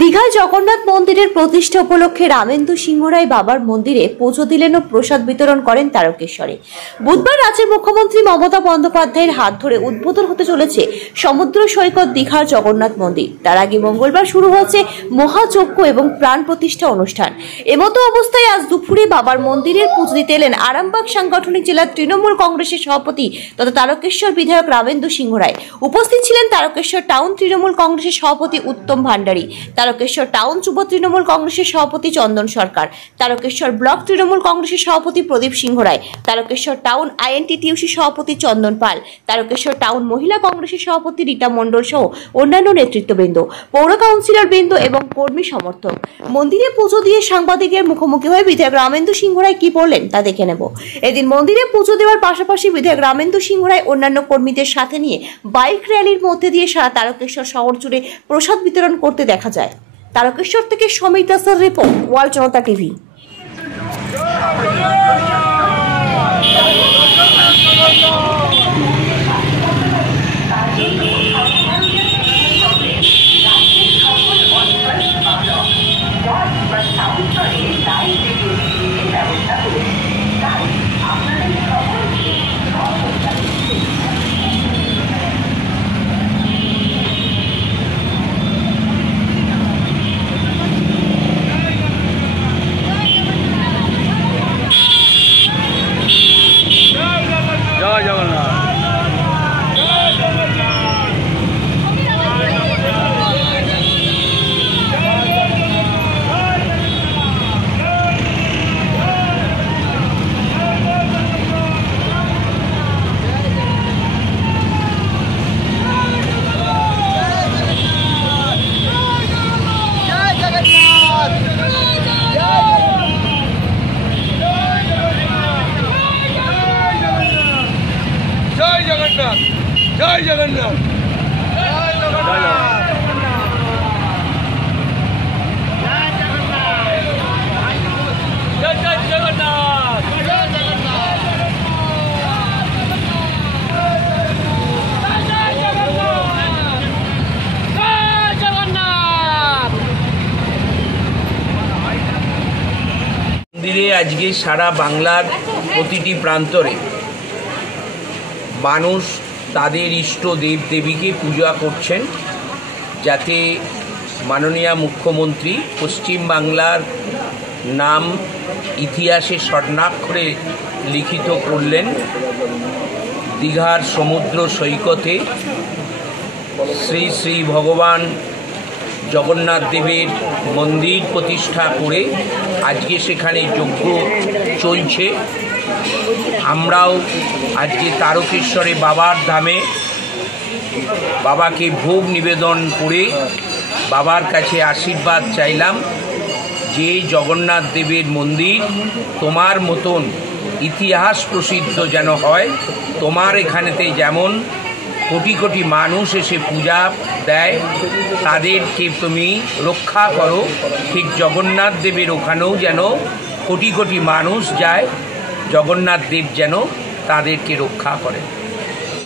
দীঘায় জগন্নাথ মন্দিরের প্রতিষ্ঠা উপলক্ষে রামেন্দু সিংহ রায় বাবার মন্দিরে পুজো দিলেন ও প্রসাদ বিতরণ করেন তারকেশ্বরে। বুধবার রাজ্যের মুখ্যমন্ত্রী মমতা বন্দ্যোপাধ্যায়ের হাত ধরে উদ্বোধন হতে চলেছে সমুদ্র সৈকত দীঘার জগন্নাথ মন্দির। তার আগে মঙ্গলবার শুরু হচ্ছে মহাযজ্ঞ এবং প্রাণ প্রতিষ্ঠা অনুষ্ঠান। এমতো অবস্থায় আজ দুপুরে বাবার মন্দিরের পুজো দিতে এলেন আরামবাগ সাংগঠনিক জেলার তৃণমূল কংগ্রেসের সভাপতি তথা তারকেশ্বর বিধায়ক রামেন্দু সিংহ রায়। উপস্থিত ছিলেন তারকেশ্বর টাউন তৃণমূল কংগ্রেসের সভাপতি উত্তম ভান্ডারী, তারকেশ্বর টাউন যুব তৃণমূল কংগ্রেসের সভাপতি চন্দন সরকার, তারকেশ্বর ব্লক তৃণমূল কংগ্রেসের সভাপতি প্রদীপ সিংহ রায়, তারকেশ্বর টাউন আইএনটিটিইউসি সভাপতি চন্দন পাল, তারকেশ্বর টাউন মহিলা কংগ্রেসের সভাপতি রীতা মণ্ডল সহ অন্যান্য নেতৃত্ববৃন্দ, পৌর কাউন্সিলর বৃন্দ এবং কর্মী সমর্থক। মন্দিরে পুজো দিয়ে সাংবাদিকের মুখোমুখি হয়ে বিধায়ক রামেন্দু সিংহ রায় কি বললেন তা দেখে নেব। এদিন মন্দিরে পুজো দেওয়ার পাশাপাশি বিধায়ক রামেন্দু সিংহ রায় অন্যান্য কর্মীদের সাথে নিয়ে বাইক র্যালির মধ্যে দিয়ে সারা তারকেশ্বর শহর জুড়ে প্রসাদ বিতরণ করতে দেখা যায়। তারকেশ্বর থেকে সমীর দাসের রিপোর্ট, ওয়ার্ল্ড জনতা টিভি। জয় জগন্নাথ। মন্দিরে আজকে সারা বাংলার প্রতিটি প্রান্তরে মানুষ তাদের ইষ্ট দেব দেবীকে পূজা করছেন, যাতে মাননীয় মুখ্যমন্ত্রী পশ্চিম বাংলার নাম ইতিহাসে স্বর্ণাক্ষরে লিখিত করলেন। দীঘার সমুদ্র সৈকতে শ্রী শ্রী ভগবান জগন্নাথ দেবের মন্দির প্রতিষ্ঠা করে আজকে সেখানে যজ্ঞ চলছে। আমরাও আজকে তারকেশ্বরে বাবার ধামে বাবাকে ভোগ নিবেদন করে বাবার কাছে আশীর্বাদ চাইলাম যে জগন্নাথ দেবের মন্দির তোমার মতন ইতিহাস প্রসিদ্ধ যেন হয়, তোমার এখানেতে যেমন কোটি কোটি মানুষ এসে পূজা দেয়, তাদেরকে তুমি রক্ষা করো, ঠিক জগন্নাথ দেবের ওখানেও যেন কোটি কোটি মানুষ যায়, জগন্নাথ দেব যেন তাদেরকে রক্ষা করেন।